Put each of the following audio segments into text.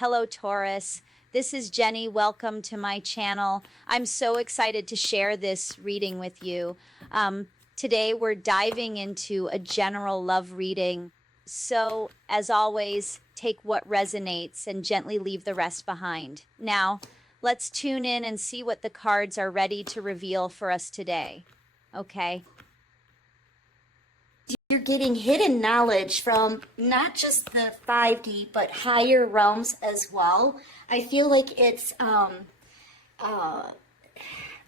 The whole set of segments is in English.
Hello, Taurus. This is Jenny. Welcome to my channel. I'm so excited to share this reading with you. Today, we're diving into a general love reading. So, as always, take what resonates and gently leave the rest behind. Now, let's tune in and see what the cards are ready to reveal for us today. Okay? You're getting hidden knowledge from not just the 5D, but higher realms as well. I feel like it's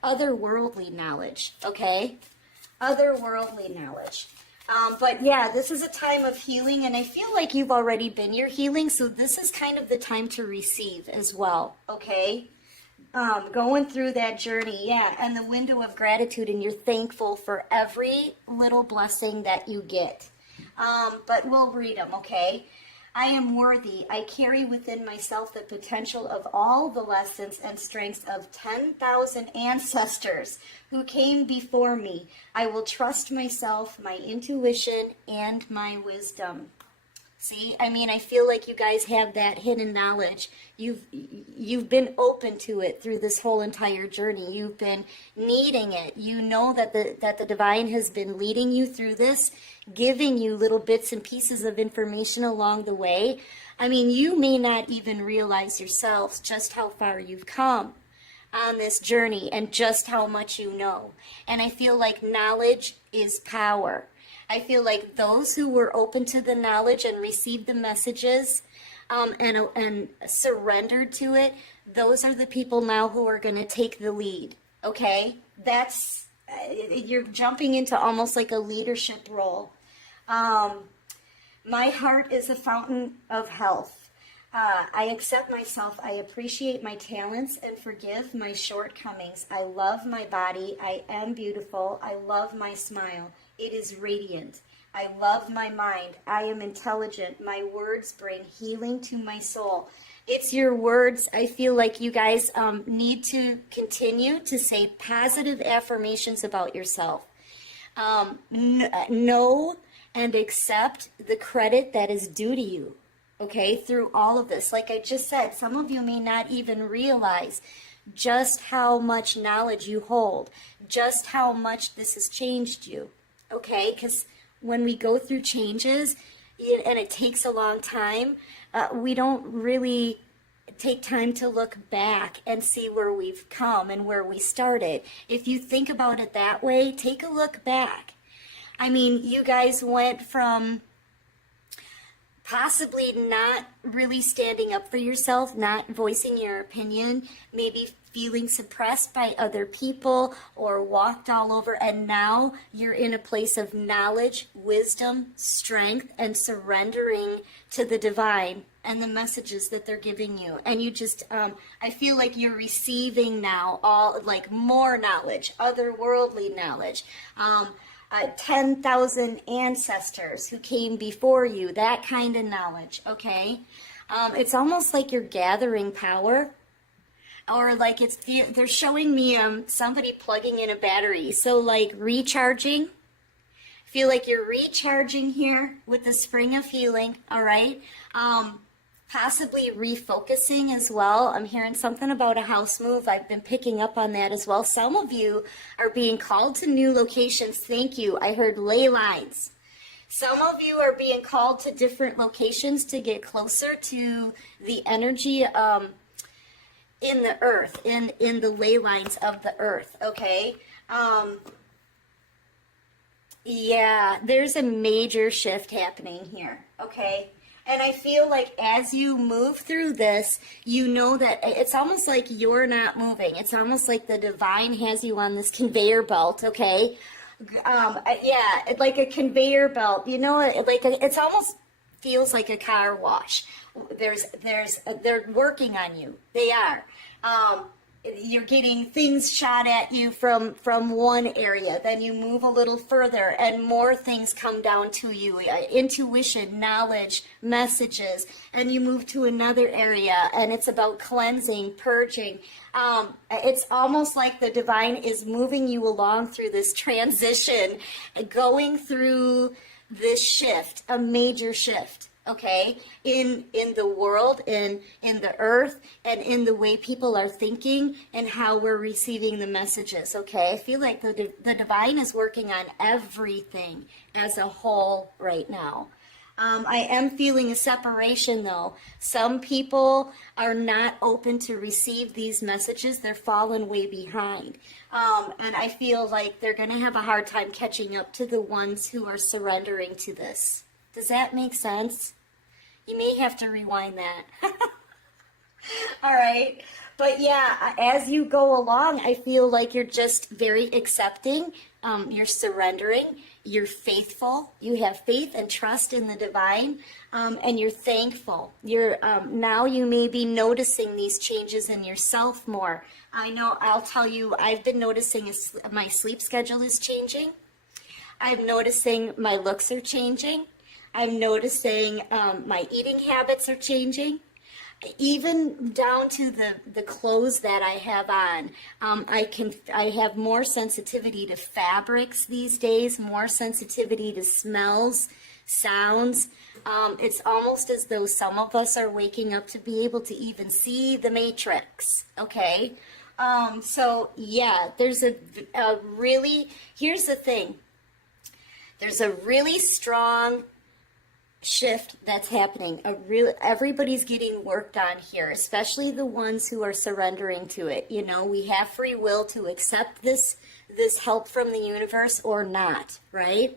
otherworldly knowledge, okay? Otherworldly knowledge. But yeah, this is a time of healing, and I feel like you've already been your healing, so this is kind of the time to receive as well, okay? Going through that journey, yeah, and the window of gratitude, and you're thankful for every little blessing that you get. But we'll read them, okay? I am worthy. I carry within myself the potential of all the lessons and strengths of 10,000 ancestors who came before me. I will trust myself, my intuition, and my wisdom. See, I mean, I feel like you guys have that hidden knowledge. You've been open to it through this whole entire journey. You've been needing it. You know that the divine has been leading you through this, giving you little bits and pieces of information along the way. I mean, you may not even realize yourselves just how far you've come on this journey and just how much you know. And I feel like knowledge is power. I feel like those who were open to the knowledge and received the messages and surrendered to it, those are the people now who are going to take the lead, okay? That's, you're jumping into almost like a leadership role. My heart is a fountain of health. I accept myself. I appreciate my talents and forgive my shortcomings. I love my body. I am beautiful. I love my smile. It is radiant. I love my mind. I am intelligent. My words bring healing to my soul. It's your words. I feel like you guys need to continue to say positive affirmations about yourself. Know and accept the credit that is due to you, okay, through all of this. Like I just said, some of you may not even realize just how much knowledge you hold, just how much this has changed you. Okay, because when we go through changes, and it takes a long time, we don't really take time to look back and see where we've come and where we started. If you think about it that way, take a look back. I mean, you guys went from possibly not really standing up for yourself, not voicing your opinion, maybe feeling suppressed by other people or walked all over, and now you're in a place of knowledge, wisdom, strength, and surrendering to the divine and the messages that they're giving you. And you just, I feel like you're receiving now all, like, more knowledge, otherworldly knowledge. 10,000 ancestors who came before you, that kind of knowledge, okay? It's almost like you're gathering power, or like they're showing me somebody plugging in a battery. So like recharging, feel like you're recharging here with the spring of healing, all right? Possibly refocusing as well. I'm hearing something about a house move. I've been picking up on that as well. Some of you are being called to new locations. Thank you. I heard ley lines. Some of you are being called to different locations to get closer to the energy in the earth, in the ley lines of the earth, okay? Yeah, there's a major shift happening here, okay? And I feel like as you move through this, you know that it's almost like you're not moving. It's almost like the divine has you on this conveyor belt, okay? Yeah, like a conveyor belt. You know, it's almost feels like a car wash. They're working on you. They are. You're getting things shot at you from one area, then you move a little further and more things come down to you, intuition, knowledge, messages, and you move to another area and it's about cleansing, purging. It's almost like the divine is moving you along through this transition, going through this shift, a major shift. okay, in the world, in the earth, and in the way people are thinking and how we're receiving the messages, okay? I feel like the divine is working on everything as a whole right now. I am feeling a separation, though. Some people are not open to receive these messages. They're falling way behind. And I feel like they're going to have a hard time catching up to the ones who are surrendering to this. Does that make sense? You may have to rewind that. All right. But yeah, as you go along, I feel like you're just very accepting. You're surrendering. You're faithful. You have faith and trust in the divine. And you're thankful. You're now you may be noticing these changes in yourself more. I know, I'll tell you, I've been noticing my sleep schedule is changing. I'm noticing my looks are changing. I'm noticing my eating habits are changing. Even down to the clothes that I have on. I have more sensitivity to fabrics these days, more sensitivity to smells, sounds. It's almost as though some of us are waking up to be able to even see the matrix, okay? So yeah, there's a really, here's the thing. There's a really strong shift that's happening. Everybody's getting worked on here, especially the ones who are surrendering to it. You know, we have free will to accept this help from the universe or not, right?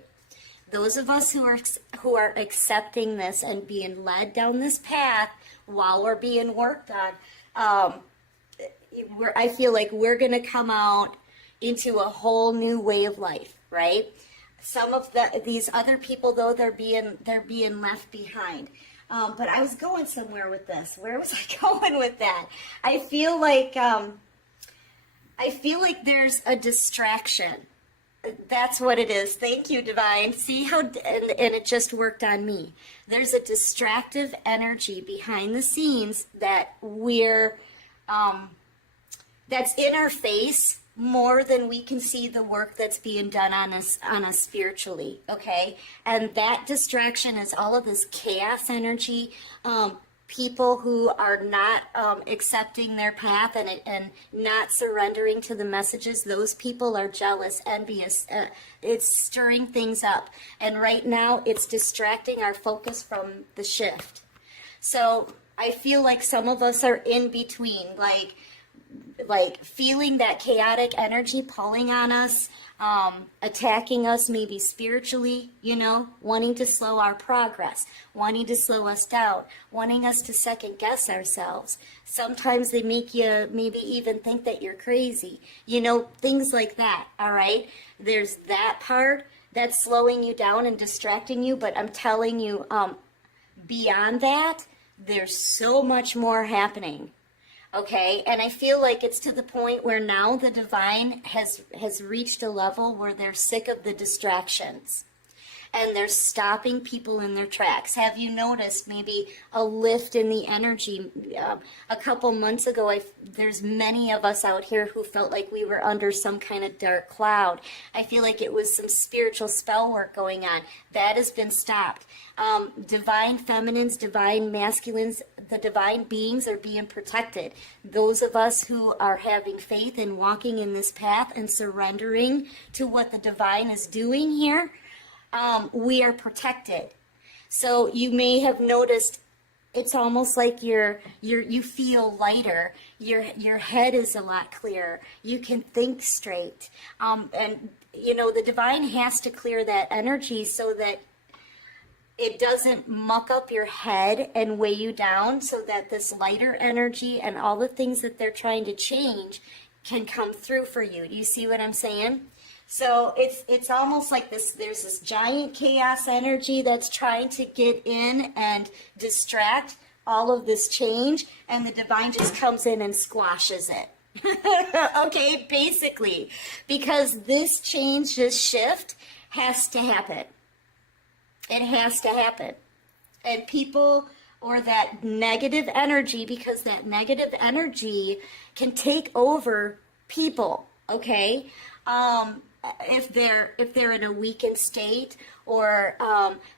Those of us who are accepting this and being led down this path while we're being worked on, I feel like we're going to come out into a whole new way of life, right? Some of these other people, though, they're being left behind. But I was going somewhere with this. Where was I going with that? I feel like there's a distraction. That's what it is. Thank you, Divine. See how, and it just worked on me. There's a distractive energy behind the scenes that that's in our face more than we can see the work that's being done on us spiritually, okay? And that distraction is all of this chaos energy, people who are not accepting their path and not surrendering to the messages. Those people are jealous, envious. It's stirring things up. And right now, it's distracting our focus from the shift. So I feel like some of us are in between, like feeling that chaotic energy pulling on us, attacking us maybe spiritually, you know, wanting to slow our progress, wanting to slow us down, wanting us to second guess ourselves. Sometimes they make you maybe even think that you're crazy, you know, things like that, all right? There's that part that's slowing you down and distracting you, but I'm telling you, beyond that, there's so much more happening. Okay, and I feel like it's to the point where now the divine has reached a level where they're sick of the distractions and they're stopping people in their tracks. Have you noticed maybe a lift in the energy? A couple months ago, there's many of us out here who felt like we were under some kind of dark cloud. I feel like it was some spiritual spell work going on. That has been stopped. Divine feminines, divine masculines, the divine beings are being protected. Those of us who are having faith and walking in this path and surrendering to what the divine is doing here, we are protected. So you may have noticed it's almost like you feel lighter. Your head is a lot clearer. You can think straight. And you know, the divine has to clear that energy so that it doesn't muck up your head and weigh you down, so that this lighter energy and all the things that they're trying to change can come through for you. Do you see what I'm saying? So it's almost like there's this giant chaos energy that's trying to get in and distract all of this change, and the divine just comes in and squashes it. Okay, basically, because this change, this shift has to happen. It has to happen. And people, or that negative energy, because that negative energy can take over people, okay? if they're in a weakened state, or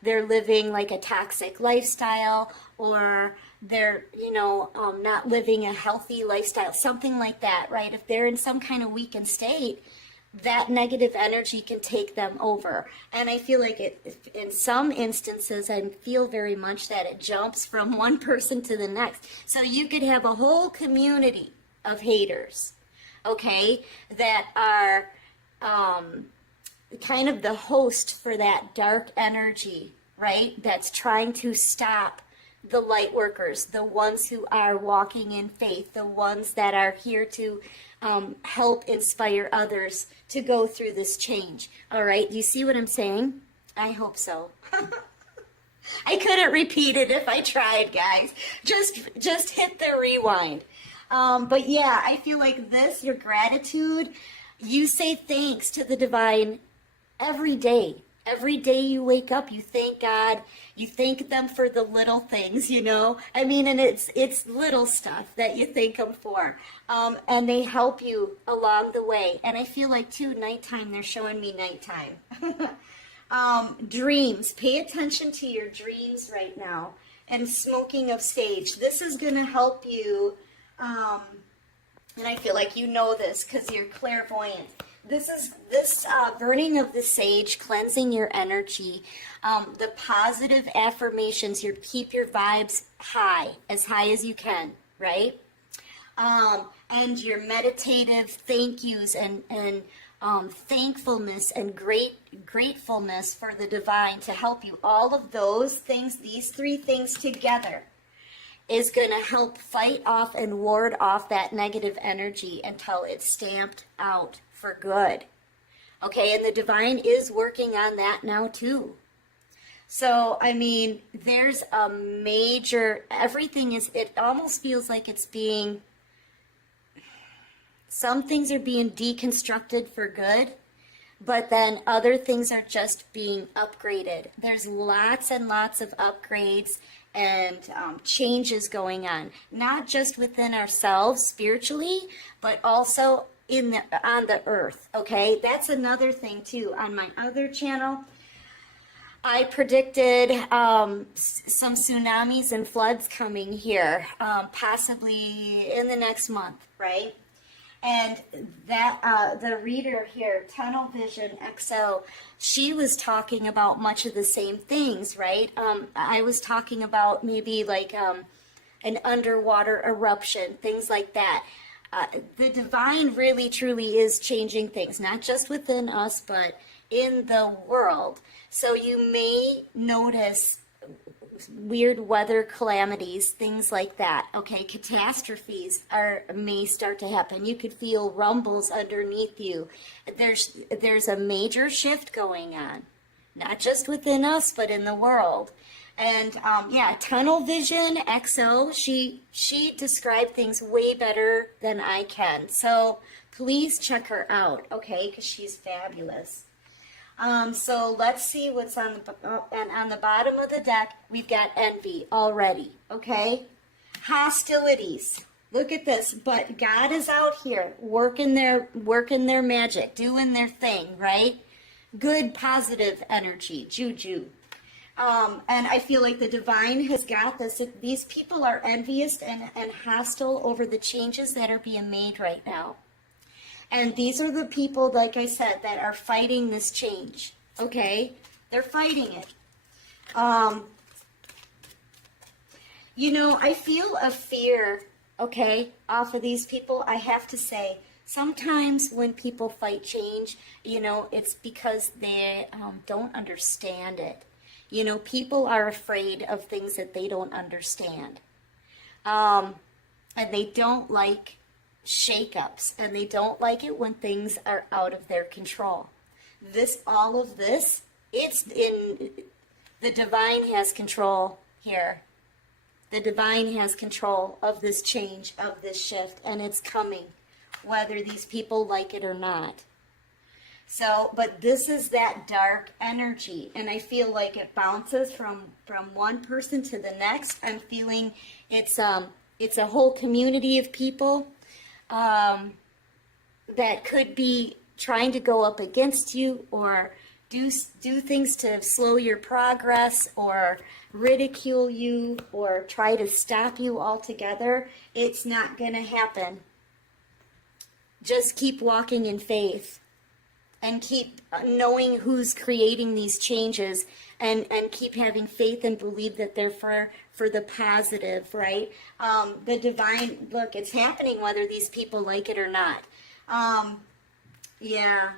they're living like a toxic lifestyle, or they're not living a healthy lifestyle, something like that, right? If they're in some kind of weakened state, that negative energy can take them over. And I feel like it, in some instances, I feel very much that it jumps from one person to the next. So you could have a whole community of haters, okay, that are kind of the host for that dark energy, right? That's trying to stop the light workers, the ones who are walking in faith, the ones that are here to help inspire others to go through this change. All right, do you see what I'm saying? I hope so. I couldn't repeat it if I tried, guys. Just hit the rewind. But yeah, I feel like this, your gratitude, you say thanks to the divine every day. Every day you wake up, you thank God. You thank them for the little things, I mean, and it's little stuff that you thank them for. And they help you along the way. And I feel like, too, nighttime, they're showing me nighttime. Dreams. Pay attention to your dreams right now. And smoking of sage. This is going to help you. And I feel like you know this because you're clairvoyant. This burning of the sage, cleansing your energy, the positive affirmations, keep your vibes high as you can, right? And your meditative thank yous and thankfulness and gratefulness for the divine to help you. All of those things, these three things together, is going to help fight off and ward off that negative energy until it's stamped out for good. Okay, and the divine is working on that now too. So, I mean, there's a major, it almost feels like it's being, some things are being deconstructed for good, but then other things are just being upgraded. There's lots and lots of upgrades and changes going on, not just within ourselves spiritually, but also on the earth. Okay, that's another thing too. On my other channel, I predicted some tsunamis and floods coming here, possibly in the next month, right? And that the reader here, Tunnel Vision XO, she was talking about much of the same things, right? I was talking about maybe like an underwater eruption, things like that. The divine really truly is changing things, not just within us, but in the world. So you may notice weird weather calamities, things like that. Okay, catastrophes may start to happen. You could feel rumbles underneath you. There's a major shift going on, not just within us, but in the world. And Tunnel Vision XO, she described things way better than I can. So please check her out, okay? Because she's fabulous. So let's see what's on the bottom of the deck. We've got envy already, okay? Hostilities. Look at this. But God is out here working their magic, doing their thing, right? Good, positive energy, juju. And I feel like the divine has got this. These people are envious and hostile over the changes that are being made right now. And these are the people, like I said, that are fighting this change. Okay? They're fighting it. I feel a fear, okay, off of these people. I have to say, sometimes when people fight change, it's because they don't understand it. People are afraid of things that they don't understand. And they don't like shakeups, and they don't like it when things are out of their control. All of this, the divine has control here. The divine has control of this change, of this shift, and it's coming, whether these people like it or not. So, but this is that dark energy, and I feel like it bounces from one person to the next. I'm feeling it's a whole community of people that could be trying to go up against you or do things to slow your progress or ridicule you or try to stop you altogether, it's not going to happen. Just keep walking in faith and keep knowing who's creating these changes, and keep having faith and believe that they're for the positive, right? The divine, look, it's happening whether these people like it or not. Yeah,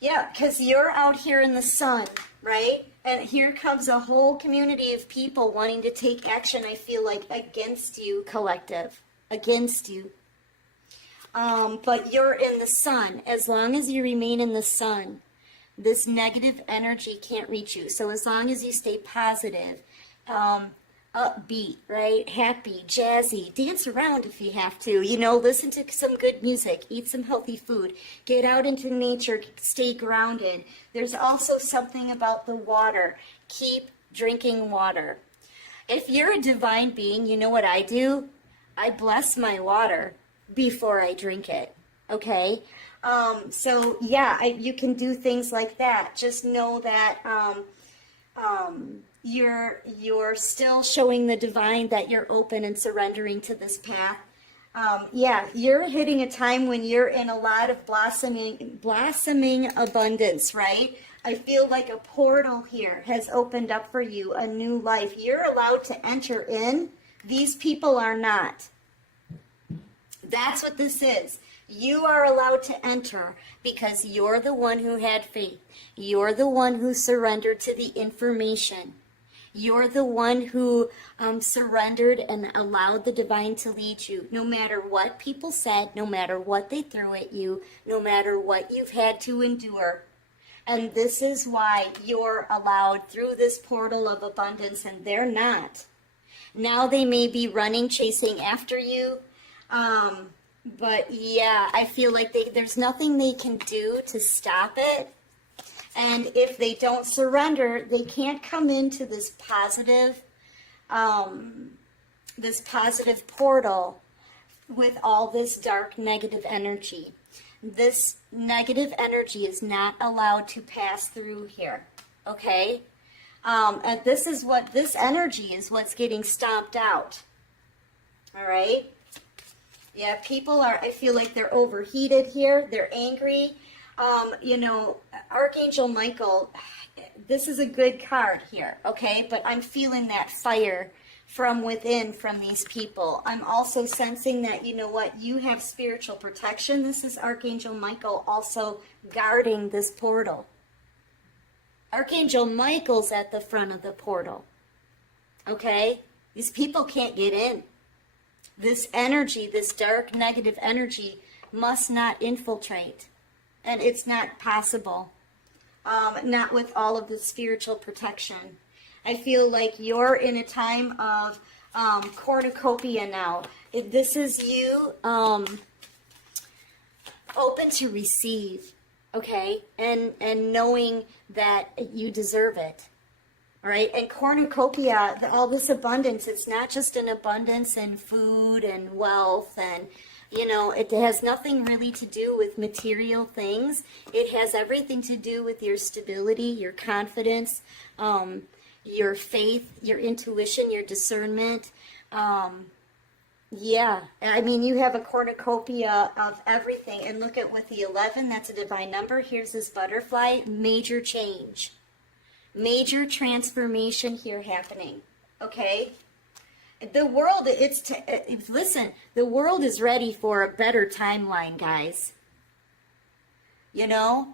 because you're out here in the sun, right? And here comes a whole community of people wanting to take action, I feel like, against you, collective, against you. But you're in the sun. As long as you remain in the sun, this negative energy can't reach you. So as long as you stay positive, upbeat, right? Happy, jazzy, dance around if you have to, listen to some good music, eat some healthy food, get out into nature, stay grounded. There's also something about the water. Keep drinking water. If you're a divine being, you know what I do? I bless my water before I drink it, okay? So yeah, you can do things like that. Just know that you're still showing the divine that you're open and surrendering to this path. Yeah, you're hitting a time when you're in a lot of blossoming abundance, right? I feel like a portal here has opened up for you, a new life. You're allowed to enter in. These people are not. That's what this is. You are allowed to enter because you're the one who had faith. You're the one who surrendered to the information. You're the one who surrendered and allowed the divine to lead you. No matter what people said, no matter what they threw at you, no matter what you've had to endure. And this is why you're allowed through this portal of abundance, and they're not. Now they may be running, chasing after you. But yeah, I feel like there's nothing they can do to stop it. And if they don't surrender, they can't come into this positive portal with all this dark negative energy. This negative energy is not allowed to pass through here, okay? And this energy is what's getting stomped out, all right? Yeah, people I feel like they're overheated here. They're angry. Archangel Michael, this is a good card here, okay? But I'm feeling that fire from within from these people. I'm also sensing that, you have spiritual protection. This is Archangel Michael also guarding this portal. Archangel Michael's at the front of the portal, okay? These people can't get in. This energy, this dark negative energy must not infiltrate. And it's not possible. Not with all of the spiritual protection. I feel like you're in a time of cornucopia now. This is you open to receive, okay? And knowing that you deserve it. All right, and cornucopia, all this abundance, it's not just an abundance in food and wealth and, it has nothing really to do with material things. It has everything to do with your stability, your confidence, your faith, your intuition, your discernment. Yeah, I mean, you have a cornucopia of everything. And look at with the 11, that's a divine number. Here's this butterfly, major change. Major transformation here happening, okay? The world, listen, the world is ready for a better timeline, guys. Yeah,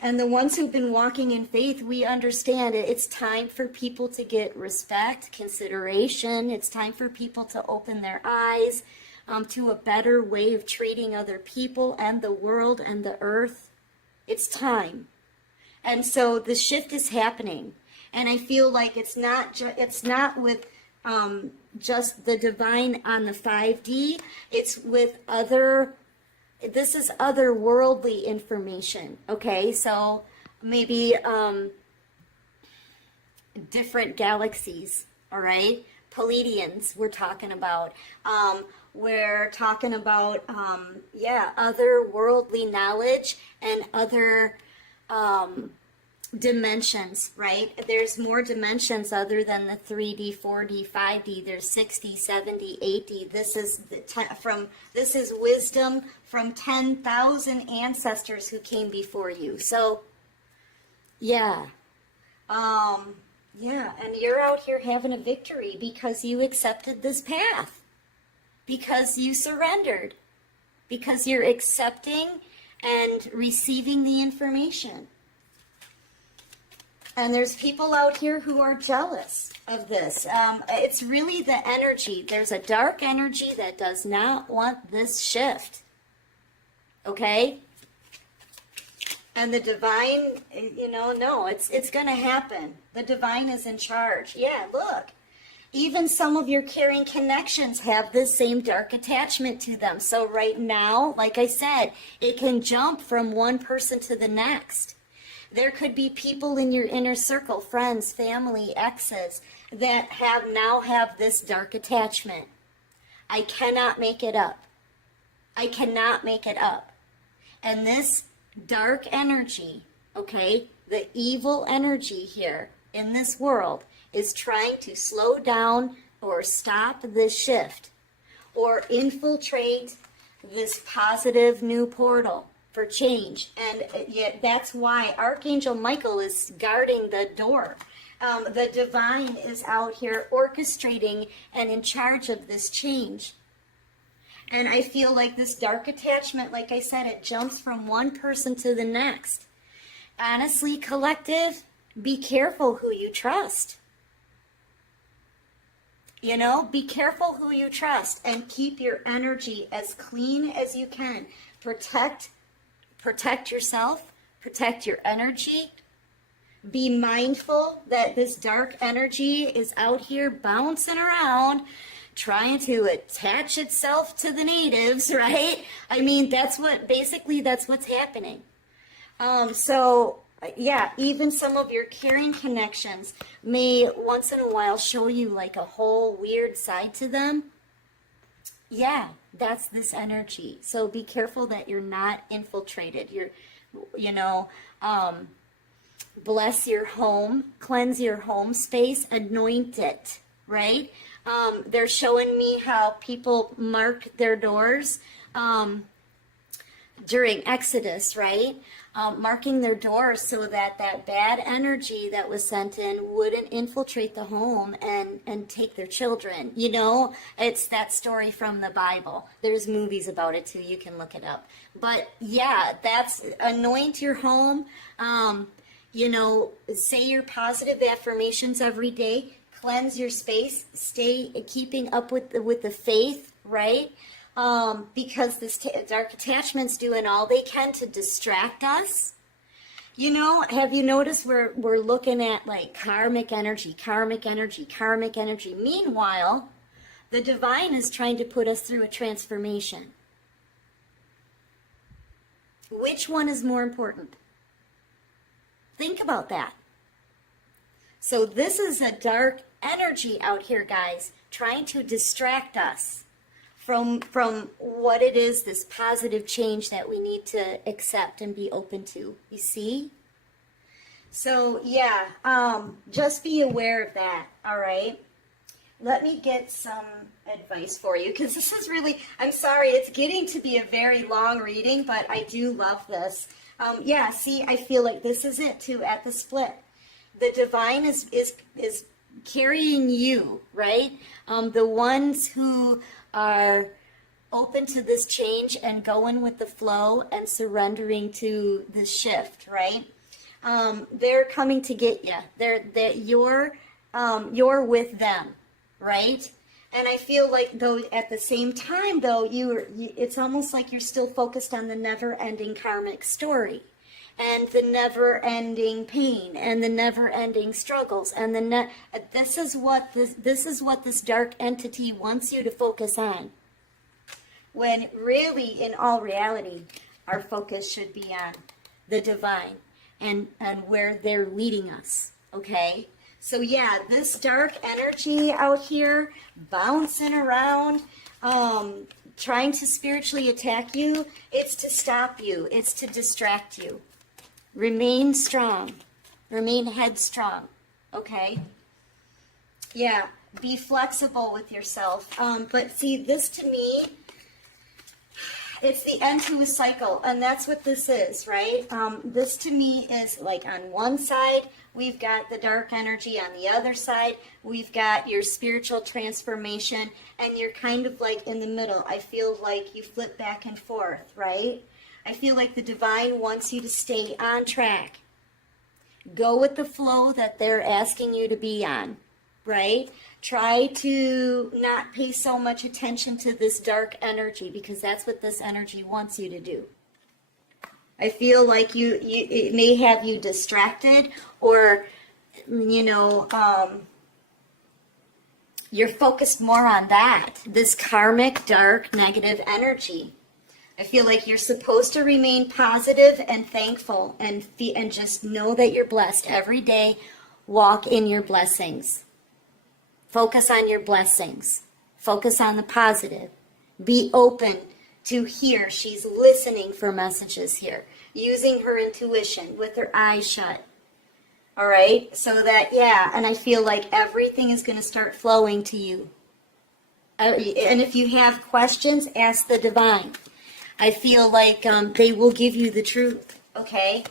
and the ones who've been walking in faith, we understand it. It's time for people to get respect, consideration. It's time for people to open their eyes to a better way of treating other people and the world and the earth. It's time. And so the shift is happening, and I feel like it's not with just the divine on the 5D. It's with this is otherworldly information. Okay, so maybe different galaxies. All right, Pleiadians we're talking about. We're talking about, otherworldly knowledge and other dimensions, right? There's more dimensions other than the 3D, 4D, 5D. There's 6D, 7D, 8D. This is this is wisdom from 10,000 ancestors who came before you. So, yeah. And you're out here having a victory because you accepted this path. Because you surrendered. Because you're accepting and receiving the information. And there's people out here who are jealous of this. It's really the energy. There's a dark energy that does not want this shift. Okay? And the divine, no, it's going to happen. The divine is in charge. Yeah, look. Even some of your caring connections have this same dark attachment to them. So right now, like I said, it can jump from one person to the next. There could be people in your inner circle, friends, family, exes, that now have this dark attachment. I cannot make it up. I cannot make it up. And this dark energy, okay, the evil energy here in this world is trying to slow down or stop this shift or infiltrate this positive new portal for change. And yet that's why Archangel Michael is guarding the door. The divine is out here orchestrating and in charge of this change. And I feel like this dark attachment, like I said, it jumps from one person to the next. Honestly, collective, be careful who you trust. Be careful who you trust and keep your energy as clean as you can. Protect yourself, protect your energy. Be mindful that this dark energy is out here bouncing around, trying to attach itself to the natives, right? I mean, that's what's happening. Even some of your caring connections may once in a while show you like a whole weird side to them. Yeah, that's this energy. So be careful that you're not infiltrated. Bless your home, cleanse your home space, anoint it, right? They're showing me how people marked their doors during Exodus, right? Marking their doors so that bad energy that was sent in wouldn't infiltrate the home and take their children. It's that story from the Bible. There's movies about it too. You can look it up. But yeah, that's anoint your home. Say your positive affirmations every day. Cleanse your space. Stay keeping up with the faith, right? Because this dark attachment's doing all they can to distract us. Have you noticed we're looking at like karmic energy. Meanwhile, the divine is trying to put us through a transformation. Which one is more important? Think about that. So this is a dark energy out here, guys, trying to distract us from what it is, this positive change that we need to accept and be open to. You see? So, yeah, just be aware of that, all right? Let me get some advice for you, because this is really, I'm sorry, it's getting to be a very long reading, but I do love this. See, I feel like this is it, too, at the split. The divine is carrying you, right? The ones who are open to this change and going with the flow and surrendering to the shift, right? They're coming to get you. You're with them, right? And I feel like, though, at the same time, though, it's almost like you're still focused on the never-ending karmic story, and the never-ending pain, and the never-ending struggles, and this is what this dark entity wants you to focus on. When really, in all reality, our focus should be on the divine and where they're leading us. Okay. So yeah, this dark energy out here, bouncing around, trying to spiritually attack you, it's to stop you. It's to distract you. Remain strong. Remain headstrong. Okay? Yeah, be flexible with yourself. But see, this to me, it's the end to a cycle, and that's what this is, right? This to me is like on one side, we've got the dark energy. On the other side, we've got your spiritual transformation, and you're kind of like in the middle. I feel like you flip back and forth, right? I feel like the divine wants you to stay on track. Go with the flow that they're asking you to be on, right? Try to not pay so much attention to this dark energy, because that's what this energy wants you to do. I feel like it may have you distracted, or, you're focused more on that, this karmic, dark, negative energy. I feel like you're supposed to remain positive and thankful, and just know that you're blessed every day. Walk in your blessings. Focus on your blessings. Focus on the positive. Be open to hear. She's listening for messages here, using her intuition with her eyes shut. All right? So that, yeah, and I feel like everything is going to start flowing to you. And if you have questions, ask the divine. I feel like they will give you the truth, okay?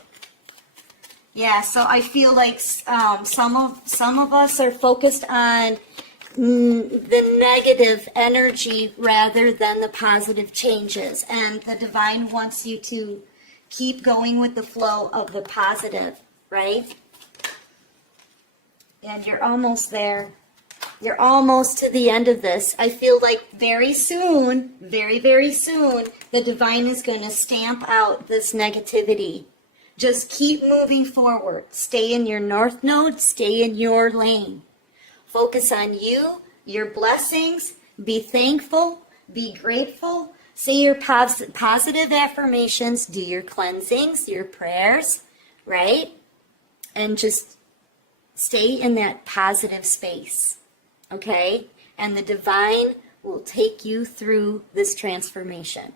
Yeah, so I feel like some of us are focused on the negative energy rather than the positive changes, and the divine wants you to keep going with the flow of the positive, right? And you're almost there. You're almost to the end of this. I feel like very soon, very, very soon, the divine is going to stamp out this negativity. Just keep moving forward. Stay in your north node. Stay in your lane. Focus on you, your blessings. Be thankful. Be grateful. Say your positive affirmations. Do your cleansings, your prayers, right? And just stay in that positive space, okay? And the divine will take you through this transformation.